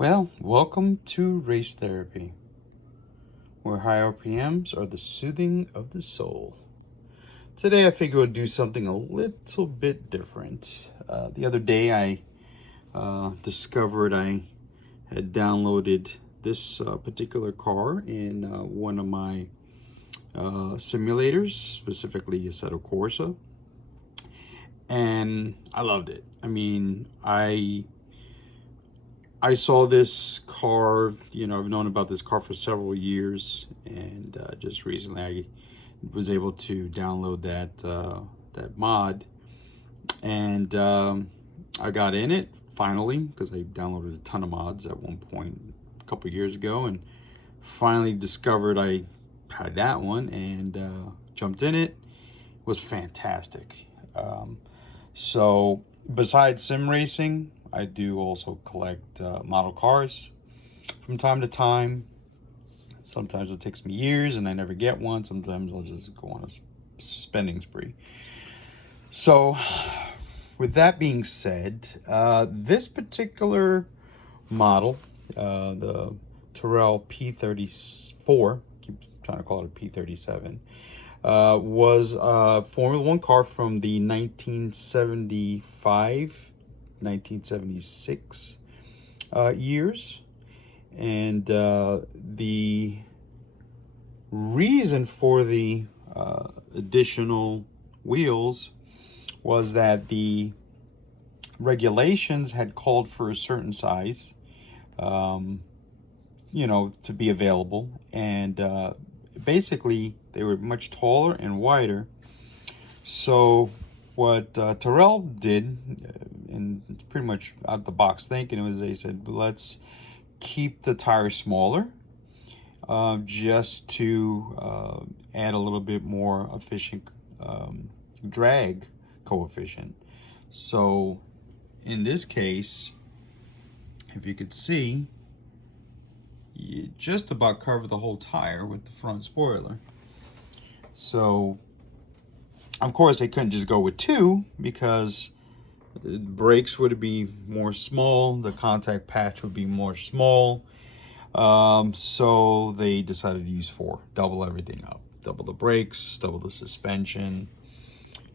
Well, welcome to Race Therapy, where high RPMs are the soothing of the soul. Today I figure we'll do something a little bit different. The other day I discovered I had downloaded this particular car in one of my simulators, specifically Assetto Corsa, and I loved it. I mean, I saw this car, I've known about this car for several years, and just recently I was able to download that mod, and I got in it finally, because I downloaded a ton of mods at one point a couple years ago, and finally discovered I had that one, and jumped in it. It was fantastic. So besides sim racing, I do also collect model cars from time to time. Sometimes it takes me years and I never get one. Sometimes I'll just go on a spending spree. So with that being said, this particular model, the Tyrrell P34, keep trying to call it a P37, was a Formula One car from the 1976 years, and the reason for the additional wheels was that the regulations had called for a certain size, to be available, and basically they were much taller and wider. So what Tyrrell did, and it's pretty much out of the box thinking, was they said, let's keep the tires smaller, just to add a little bit more efficient drag coefficient. So in this case, if you could see, you just about cover the whole tire with the front spoiler. So of course they couldn't just go with two, because the brakes would be more small, the contact patch would be more small. So they decided to use four, double everything up, double the brakes, double the suspension.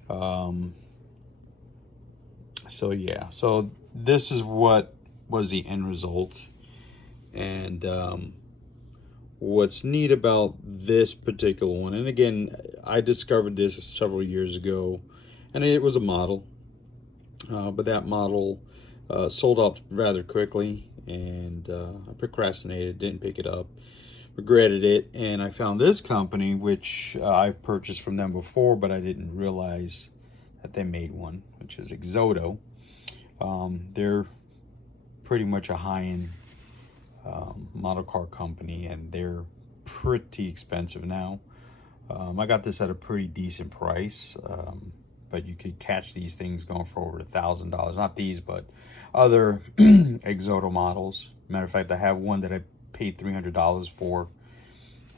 So yeah, so this is what was the end result. And what's neat about this particular one, and again, I discovered this several years ago, and it was a model, but that model sold out rather quickly, and I procrastinated, didn't pick it up, regretted it, and I found this company, which I've purchased from them before, but I didn't realize that they made one, which is Exodo. They're pretty much a high-end model car company, and they're pretty expensive now. I got this at a pretty decent price, but you could catch these things going for over $1,000. Not these, but other Exodo models. Matter of fact, I have one that I paid $300 for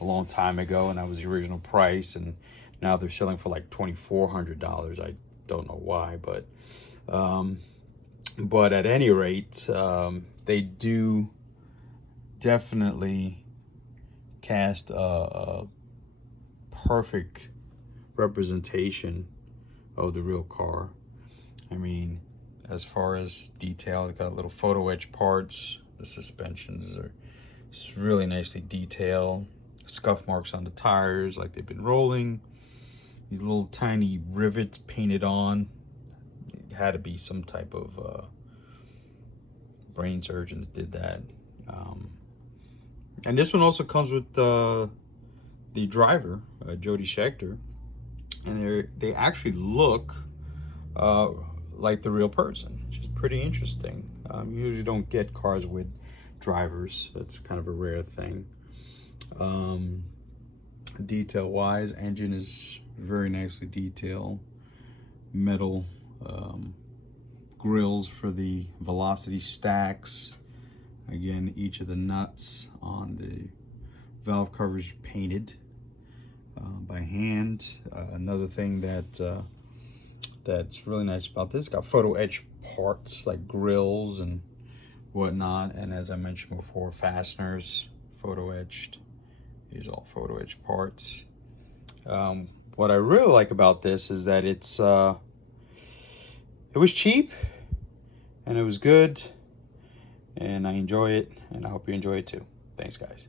a long time ago, and that was the original price, and now they're selling for like $2,400. I don't know why, but at any rate, they do definitely cast a perfect representation of the real car. I mean, as far as detail, it got little photo etch parts. The suspensions are really nicely detailed. Scuff marks on the tires, like they've been rolling. These little tiny rivets painted on. It had to be some type of brain surgeon that did that. And this one also comes with the driver, Jody Scheckter, and they actually look like the real person, which is pretty interesting. You usually don't get cars with drivers. That's kind of a rare thing. Detail-wise, engine is very nicely detailed. Metal grills for the velocity stacks. Again, each of the nuts on the valve covers painted by hand. Another thing that's really nice about this, got photo etch parts like grills and whatnot. And as I mentioned before, fasteners, photo etched. These are all photo etched parts. What I really like about this is that it was cheap and it was good, and I enjoy it, and I hope you enjoy it too. Thanks, guys.